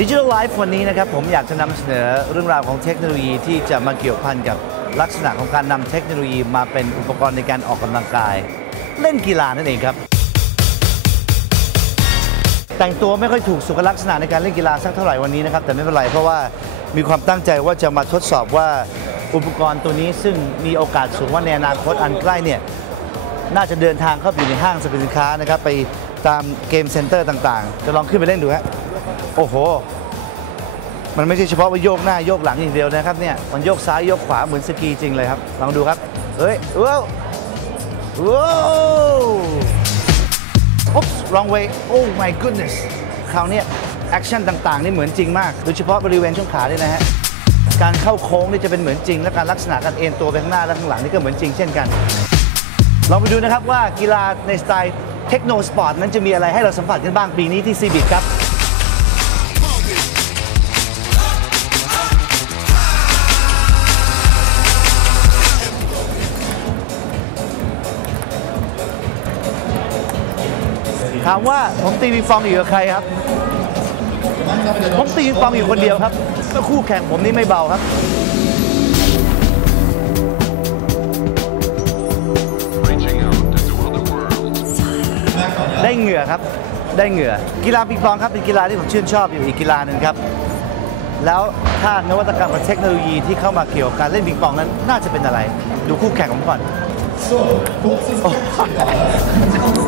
ดิจิทัลไลฟ์วันนี้นะครับผมอยากจะนำเสนอเรื่องราวของเทคโนโลยีที่จะมาเกี่ยวพันกับลักษณะของการนำเทคโนโลยีมาเป็นอุปกรณ์ในการออกกำลังกาย เล่นกีฬานั่นเองครับ แต่งตัวไม่ค่อยถูกสุขลักษณะในการเล่นกีฬาสักเท่าไหร่วันนี้นะครับแต่ไม่เป็นไรเพราะว่ามีความตั้งใจว่าจะมาทดสอบว่าอุปกรณ์ตัวนี้ซึ่งมีโอกาสสูงว่าในอนาคตอันใกล้เนี่ยน่าจะเดินทางเข้าไปอยู่ในห้างสรรพสินค้านะครับไปตามเกมเซ็นเตอร์ต่างๆ จะลองขึ้นไปเล่นดูฮะ โอ้โห มันไม่ใช่เฉพาะว่าโยกหน้าโยกหลังอย่างเดียวนะครับเนี่ย มันโยกซ้ายโยกขวาเหมือนสกีจริงเลยครับ ลองดูครับ เฮ้ยว้าวว้าว Oops wrong way oh my goodness คราวนี้แอคชั่นต่าง ๆ นี่เหมือนจริงมาก โดยเฉพาะบริเวณช่วงขาเนี่ยนะฮะ การเข้าโค้งนี่จะเป็นเหมือนจริง และการลักษณะการเอ็นตัวไปข้างหน้าและข้างหลังนี่ก็เหมือนจริงเช่นกัน ลองไปดูนะครับว่ากีฬาในสไตล์เทคโนสปอร์ตนั้นจะมีอะไรให้เราสัมผัสกันบ้างปีนี้ที่ซีบิกครับ ถามว่าผมตีปิงปองอยู่กับใครครับ ผมตีปิงปองอยู่คนเดียวครับแล้วคู่แข่งผมนี่ไม่เบาครับ reaching out into other worlds. ได้เหงื่อครับ ได้เหงื่อ กีฬาปิงปองครับเป็นกีฬาที่ผมชื่นชอบอยู่อีกกีฬาหนึ่งครับ แล้วถ้านวัตกรรมกับเทคโนโลยีที่เข้ามาเกี่ยวกับการเล่นปิงปองนั้น น่าจะเป็นอะไร ดูคู่แข่งผมก่อนโอ้